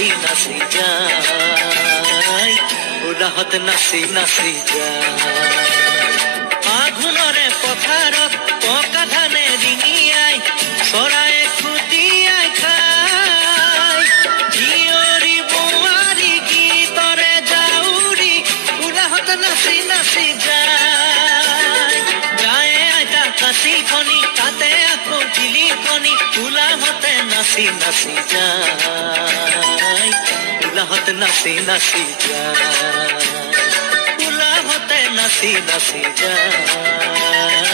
নাচি নাচি যায় উলাহত নাচি নাচি যায় আঘোণৰে পথাৰত পকা ধানে ৰিঙিয়াই চৰায়ে খুটিয়াই খায় জীয়ৰী বোৱাৰী গীতৰে জাউৰী উলাহত নাচি নাচি যায় গায়ে আইতা কাচি খনি তাতে আকৌ জিলি খনি উলাহতে নাচি নাচি যায় উলাহত নাচি নাচি যায় উলাহতে নাচি নাচি যায়